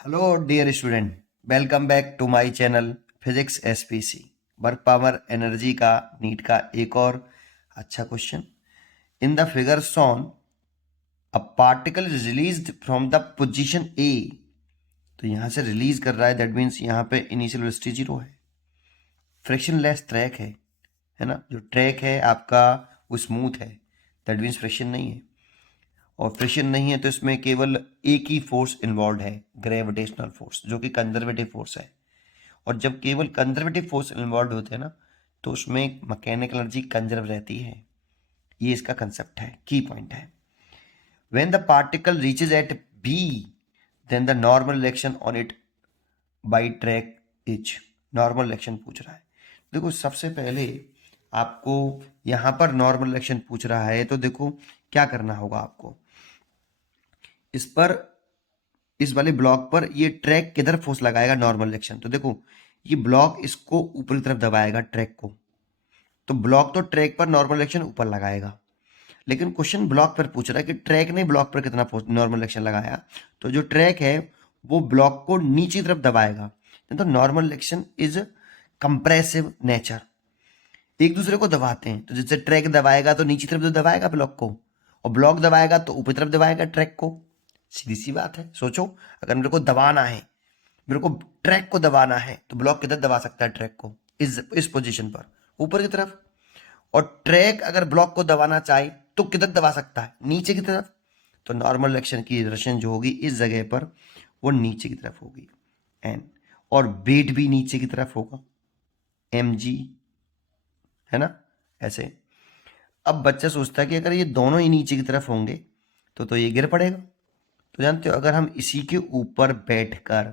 Hello dear student, welcome back to my channel physics SPC. Work power energy का NEET का एक और अच्छा question. In the figure shown a particle is released from the position A. तो यहां से release कर रहा है, दैट मीन्स यहाँ पे इनिशियल वेलोसिटी 0 है। फ्रिक्शनलेस ट्रैक है ना। जो ट्रैक है आपका वो स्मूथ है, दैट मीन्स फ्रिक्शन नहीं है। और फ्रिक्शन नहीं है तो इसमें केवल एक ही फोर्स इन्वॉल्व है, ग्रेविटेशनल फोर्स, जो कि कंजर्वेटिव फोर्स है। और जब केवल कंजर्वेटिव फोर्स इन्वॉल्व होते हैं ना, तो उसमें मैकेनिकल एनर्जी कंजर्व रहती है। ये इसका कंसेप्ट है, की पॉइंट है। When the particle reaches at B, then the normal reaction on it by track is. Normal reaction पूछ रहा है। देखो सबसे पहले आपको यहां पर नॉर्मल रिएक्शन पूछ रहा है, तो देखो क्या करना होगा आपको। इस पर, इस वाले ब्लॉक पर ये ट्रैक किधर फोर्स लगाएगा, नॉर्मल रिएक्शन। तो देखो ये ब्लॉक इसको ऊपर की तरफ दबाएगा, ट्रैक को। तो ब्लॉक तो ट्रैक पर नॉर्मल रिएक्शन ऊपर लगाएगा, लेकिन क्वेश्चन ब्लॉक पर पूछ रहा है कि ट्रैक ने ब्लॉक पर कितना नॉर्मल रिएक्शन लगाया। तो जो ट्रैक है वो ब्लॉक को नीचे तरफ दबाएगा। तो normal reaction is compressive nature. एक दूसरे को दबाते हैं, तो जैसे ट्रैक दबाएगा तो नीचे तरफ तो दबाएगा ब्लॉक को, और ब्लॉक दबाएगा तो ऊपर तरफ दबाएगा ट्रैक को। सीधी सी बात है। सोचो, अगर मेरे को दबाना है, मेरे को ट्रैक को दबाना है, तो ब्लॉक किधर दबा सकता है ट्रैक को, इस पोजीशन पर, ऊपर की तरफ। और ट्रैक अगर ब्लॉक को दबाना चाहे तो किधर दबा सकता है, नीचे की तरफ। तो नॉर्मल रिएक्शन की डायरेक्शन जो होगी इस जगह पर, वो नीचे की तरफ होगी, एन। और वेट भी नीचे की तरफ होगा, एम जी, है ना, ऐसे। अब बच्चा सोचता है कि अगर ये दोनों ही नीचे की तरफ होंगे तो ये गिर पड़ेगा। तो जानते हो, अगर हम इसी के ऊपर बैठकर,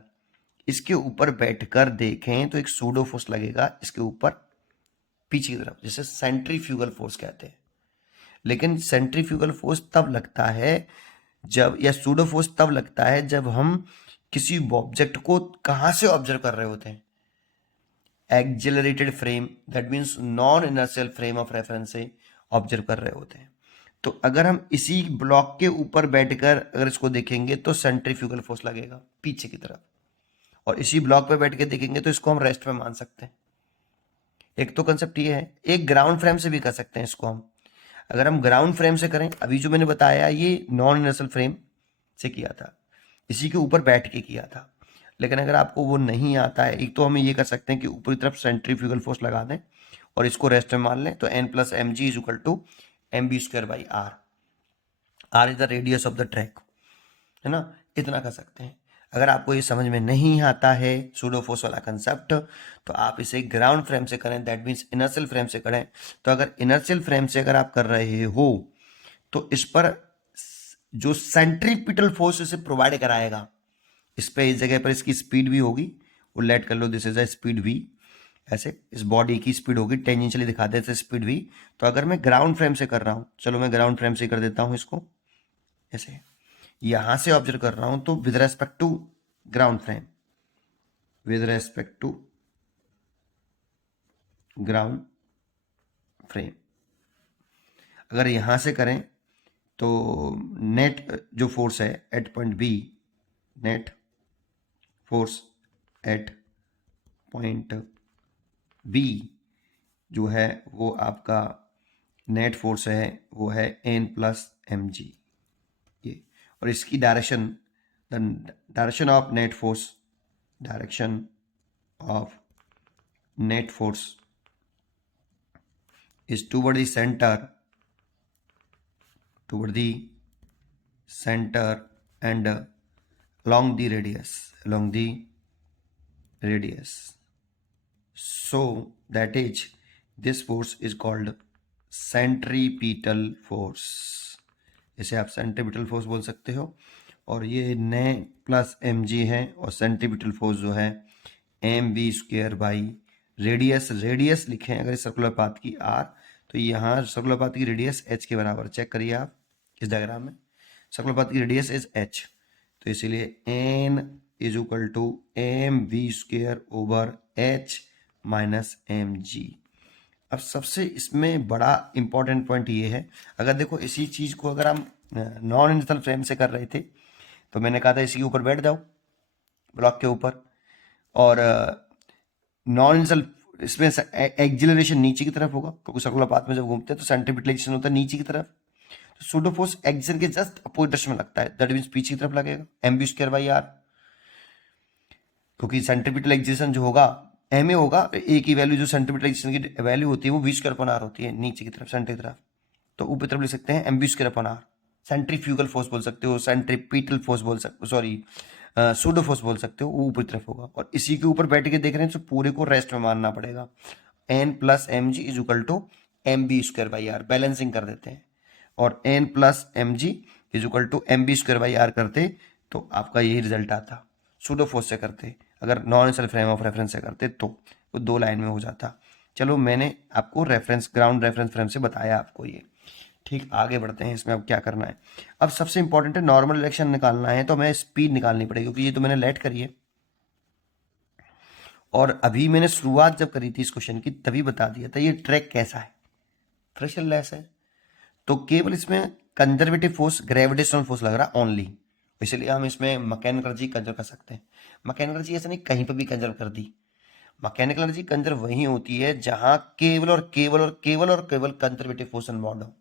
इसके ऊपर बैठकर देखें तो एक सूडो फोर्स लगेगा इसके ऊपर पीछे की तरफ, जिसे सेंट्रीफ्यूगल फोर्स कहते हैं। लेकिन सेंट्रीफ्यूगल फोर्स तब लगता है जब, या सूडो फोर्स तब लगता है जब हम किसी ऑब्जेक्ट को कहां से ऑब्जर्व कर रहे होते हैं, accelerated frame, that means non inertial frame of reference से ऑब्जर्व कर रहे होते हैं। तो अगर हम इसी ब्लॉक के ऊपर बैठकर अगर इसको देखेंगे तो सेंट्रीफ्यूगल फोर्स लगेगा पीछे की तरफ, और इसी ब्लॉक पे बैठ के देखेंगे तो इसको हम रेस्ट में मान सकते हैं। एक तो कंसेप्ट ये है। एक ग्राउंड फ्रेम से भी कर सकते हैं इसको हम। अगर हम ग्राउंड फ्रेम से करें, अभी जो मैंने बताया ये नॉन इनर्शियल फ्रेम से किया था, इसी के ऊपर बैठ के किया था। लेकिन अगर आपको वो नहीं आता है, एक तो हम ये कर सकते हैं कि ऊपरी तरफ सेंट्रीफ्यूगल फोर्स लगा दें और इसको रेस्ट में मान लें, तो n plus m g is equal to m v square by r. R is the radius of the track, है ना। इतना कर सकते हैं। अगर आपको ये समझ में नहीं आता है सूडो फोर्स वाला कंसेप्ट, तो आप इसे ग्राउंड फ्रेम से करें, दैट मीन्स इनर्शियल फ्रेम से करें। तो अगर इनर्शियल फ्रेम से अगर आप कर रहे हो तो इस पर जो सेंट्रीपिटल फोर्स इसे प्रोवाइड कराएगा, इस पे इस जगह पर इसकी स्पीड भी होगी, वो लेट कर लो, this is a speed V. ऐसे इस बॉडी की स्पीड होगी, टेंजेंशियली दिखा देते स्पीड वी। तो अगर मैं ग्राउंड फ्रेम से कर रहा हूं, चलो मैं ग्राउंड फ्रेम से कर देता हूं इसको, ऐसे यहां से ऑब्जर्व कर रहा हूं, तो with respect to ground frame, with respect to ground frame अगर यहां से करें तो नेट जो फोर्स है at point B, net force at point B जो है वो आपका नेट फोर्स है, वो है एन प्लस एम जी। ये, और इसकी direction, the direction of net force, direction of net force is toward the center, toward the center and along the radius, along the radius. So that is, this force is called centripetal force. इसे आप centripetal force बोल सकते हो। और ये ने plus m जी है, और सेंट्रीपिटल फोर्स जो है m v square by radius, radius लिखें अगर इस सर्कुलर पाथ की आर, तो यहाँ सर्कुलर पाथ की रेडियस एच के बराबर, चेक करिए आप इस डायग्राम में, सर्कुलर पाथ की रेडियस इज एच। तो इसीलिए n is equal to m v square over h minus m g. अब सबसे इसमें बड़ा इंपॉर्टेंट पॉइंट ये है, अगर देखो इसी चीज को अगर हम नॉन इनर्शियल फ्रेम से कर रहे थे, तो मैंने कहा था इसी के ऊपर बैठ जाओ, ब्लॉक के ऊपर, और नॉन इनिशियल इसमें एक्जिलरेशन नीचे की तरफ होगा, क्योंकि सर्कुलर पाथ में जब घूमते हैं तो सेंट्रीपिटलाइजेशन होता है नीचे की तरफ। तो सूडो फोर्स एक्सियल के जस्ट अपोजिट डायरेक्शन में लगता है, दैट मींस पीछे की तरफ लगेगा, m v square by r, क्योंकि सेंट्रीपिटल एक्जिलेशन जो होगा एम ए होगा, ए की वैल्यू जो सेंट्रीपिटल एक्जिलेशन की वैल्यू होती है वो वी स्क्वायर अपॉन आर होती है नीचे की तरफ, सेंटर की तरफ। तो ऊपर तरफ लिख सकते हैं m v square upon r. Centrifugal force बोल सकते हो, सेंट्रीपिटल फोर्स बोल सकते हो, सॉरी सूडो फोर्स बोल सकते हो, वो ऊपर तरफ होगा। और इसी के ऊपर बैठ के देख रहे हैं तो पूरे को रेस्ट में मानना पड़ेगा, n plus m g is equal to m v square by r, balancing कर देते हैं, और n plus m g is equal to m v square by r करते तो आपका यही रिजल्ट आता। सूडो फोर्स से करते, अगर non initial frame of reference से करते तो वो 2 लाइन में हो जाता। चलो मैंने आपको रेफरेंस ग्राउंड रेफरेंस फ्रेम से बताया आपको ये, ठीक। आगे बढ़ते हैं, इसमें अब क्या करना है। अब सबसे इंपॉर्टेंट है नॉर्मल डायरेक्शन निकालना है, तो हमें स्पीड निकालनी पड़ेगी, क्योंकि ये तो मैंने लेट करी है, और अभी मैंने शुरुआत जब करी थी इस क्वेश्चन की तभी बता दिया था ये ट्रैक कैसा है, फ्रिक्शनलेस है। तो केवल इसमें कंजर्वेटिव फोर्स ग्रेविटेशनल फोर्स लग रहा ओनली, इसलिए हम इसमें मैकेनिकल एनर्जी कंजर्व कर सकते हैं। मैकेनिकल एनर्जी ऐसा नहीं कहीं पर भी कंजर्व कर दी, मैकेनिकल एनर्जी कंजर्व वही होती है जहां केवल और केवल और केवल और केवल कंजर्वेटिव फोर्स इन्वॉल्व हो।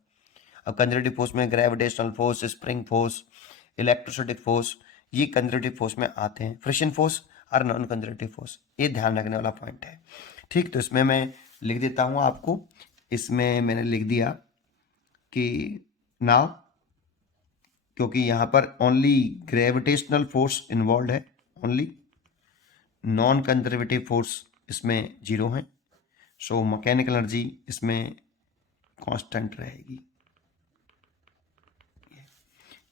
अब कंजर्वेटिव फोर्स में gravitational force, spring force, electrostatic force, ये कंजर्वेटिव फोर्स में आते हैं। फ्रिक्शन फोर्स और नॉन कंजर्वेटिव फोर्स, ये ध्यान रखने वाला पॉइंट है, ठीक। तो इसमें मैं लिख देता हूं आपको, इसमें मैंने लिख दिया कि नाउ, क्योंकि यहां पर ओनली ग्रेविटेशनल फोर्स इन्वॉल्व है, ओनली नॉन कंजर्वेटिव फोर्स इसमें 0 है, सो मैकेनिकल एनर्जी इसमें कांस्टेंट रहेगी।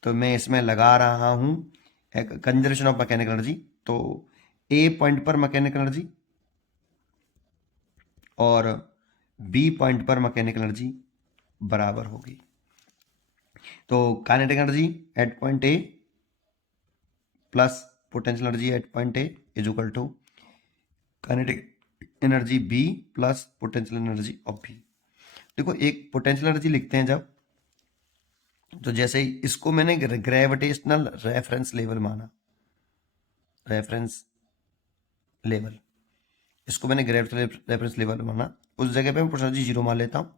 तो मैं इसमें लगा रहा हूं कंजर्वेशन ऑफ मैकेनिकल एनर्जी, तो ए पॉइंट पर मैकेनिकल एनर्जी और बी पॉइंट पर मैकेनिकल एनर्जी बराबर होगी। तो kinetic energy at point A plus potential energy at point A is equal to kinetic energy B plus potential energy of B. देखो एक potential energy लिखते हैं जब, तो जैसे इसको मैंने ग्रेविटेशनल रेफरेंस लेवल माना, रेफरेंस लेवल, इसको मैंने ग्रेविटेशनल रेफरेंस लेवल माना, उस जगह पे मैं पोटेंशियल एनर्जी 0 मान लेता हूँ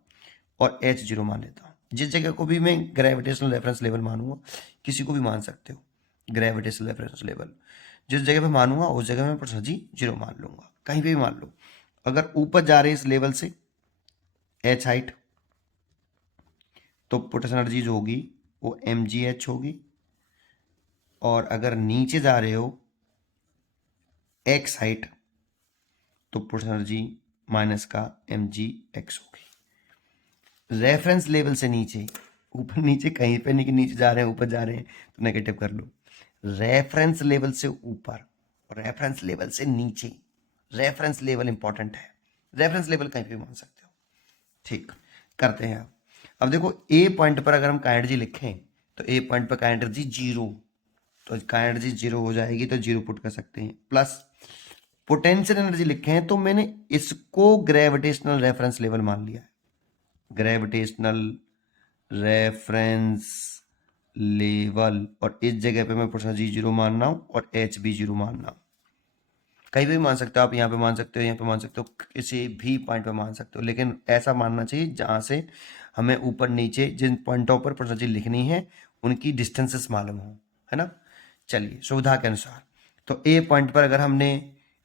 और एच 0 मान लेता हूँ। जिस जगह को भी मैं ग्रेविटेशनल रेफरेंस लेवल मानूंगा, किसी को भी मान सकते हो ग्रेविटेशनल रेफरेंस लेवल, जिस जगह पे मानूंगा उस जगह में पोटेंशियल एनर्जी 0 मान लूंगा, कहीं पे भी मान लो। अगर ऊपर जा रहे हैं इस लेवल से एच हाइट, तो पोटेंशियल एनर्जी जो होगी वो एम जी एच होगी, और अगर नीचे जा रहे हो एक्स हाइट, तो पोटेंशियल एनर्जी माइनस का एम जी एक्स होगी। रेफरेंस लेवल से नीचे, ऊपर नीचे कहीं पे नहीं कि नीचे जा रहे हैं ऊपर जा रहे हैं तो नेगेटिव कर लो, रेफरेंस लेवल से ऊपर और रेफरेंस लेवल से नीचे, रेफरेंस लेवल इंपॉर्टेंट है, रेफरेंस लेवल कहीं पे मान सकते हो, ठीक। करते हैं अब देखो ए पॉइंट पर अगर हम काइनेटिक एनर्जी लिखें, तो ए पॉइंट पर काइनेटिक एनर्जी 0, तो काइनेटिक एनर्जी 0 हो जाएगी, तो 0 पुट कर सकते हैं, प्लस पोटेंशियल एनर्जी लिखे हैं तो मैंने इसको ग्रेविटेशनल रेफरेंस लेवल मान लिया है, ग्रेविटेशनल रेफरेंस लेवल, और इस जगह पे मैं पोटेंशियल एनर्जी 0 मान रहा हूँ और एच भी 0 मान रहा हूँ। कहीं भी मान सकते हो आप, यहाँ पे मान सकते हो, यहाँ पे मान सकते हो, किसी भी पॉइंट पे मान सकते हो, लेकिन ऐसा मानना चाहिए जहाँ से हमें ऊपर नीचे जिन पॉइंटों पर पोटेंशियल एनर्जी लिखनी है उनकी डिस्टेंसेस मालूम हो, है ना। चलिए सुविधा के अनुसार, तो ए पॉइंट पर अगर हमने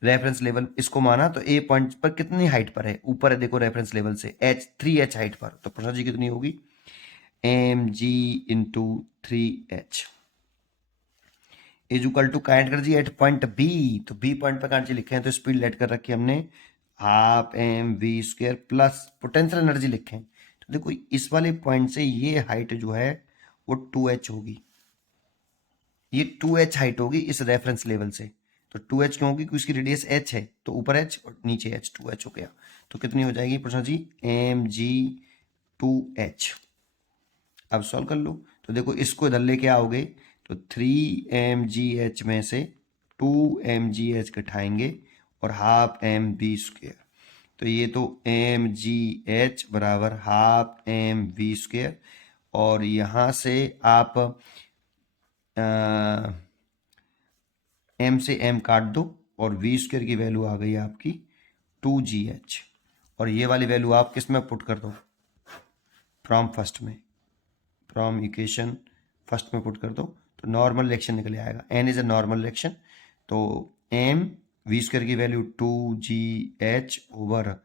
रेफरेंस लेवल इसको माना, तो ए पॉइंट पर कितनी हाइट पर है, ऊपर है देखो रेफरेंस लेवल से एच 3h हाइट पर, तो पोटेंशियल एनर्जी कितनी होगी m g into 3h is equal to kinetic energy at point B, तो बी पॉइंट पर काइनेटिक एनर्जी लिखे हैं तो स्पीड लेट कर रखी है हमने half m v square plus potential energy लिखे हैं, तो देखो इस वाले पॉइंट से ये हाइट जो है वो 2h होगी, ये 2h हाइट होगी इस रेफरेंस लेवल से, तो 2h क्यों होगी क्योंकि इसकी रेडियस h है, तो ऊपर h और नीचे h, 2h हो गया, तो कितनी हो जाएगी potential G M G 2h। अब सॉल्व कर लो, तो देखो इसको इधर लेके आओगे तो 3mgh में से 2mgh घटाएंगे और हाफ एम बी स्क्वेयर, तो ये तो mgh बराबर हाफ एम वी स्क्वेयर, और यहाँ से आप m से m काट दो और v स्क्वायर की वैल्यू आ गई आपकी 2gh, और ये वाली वैल्यू आप किस में पुट कर दो, फ्रॉम फर्स्ट में, फ्रॉम इक्वेशन फर्स्ट में पुट कर दो तो नॉर्मल रिएक्शन निकल आएगा। n is a normal reaction, तो m v स्क्वायर की value 2gh over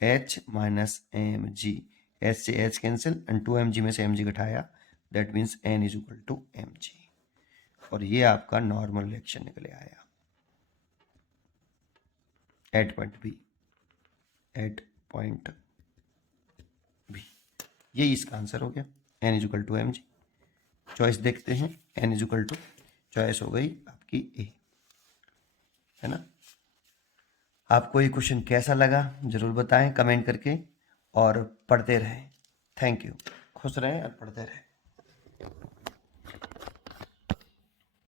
h minus mg, h से h कैंसिल एंड 2mg में से mg घटाया, that means n is equal to mg, और ये आपका नॉर्मल रिएक्शन निकले आया at point B, at point B. यही इसका आंसर हो गया, n is equal to mg। Choice देखते हैं, n is equal to, choice हो गई आपकी ए, है ना। आपको ये क्वेश्चन कैसा लगा जरूर बताएं कमेंट करके, और पढ़ते रहें। थैंक यू, खुश रहें और पढ़ते रहें।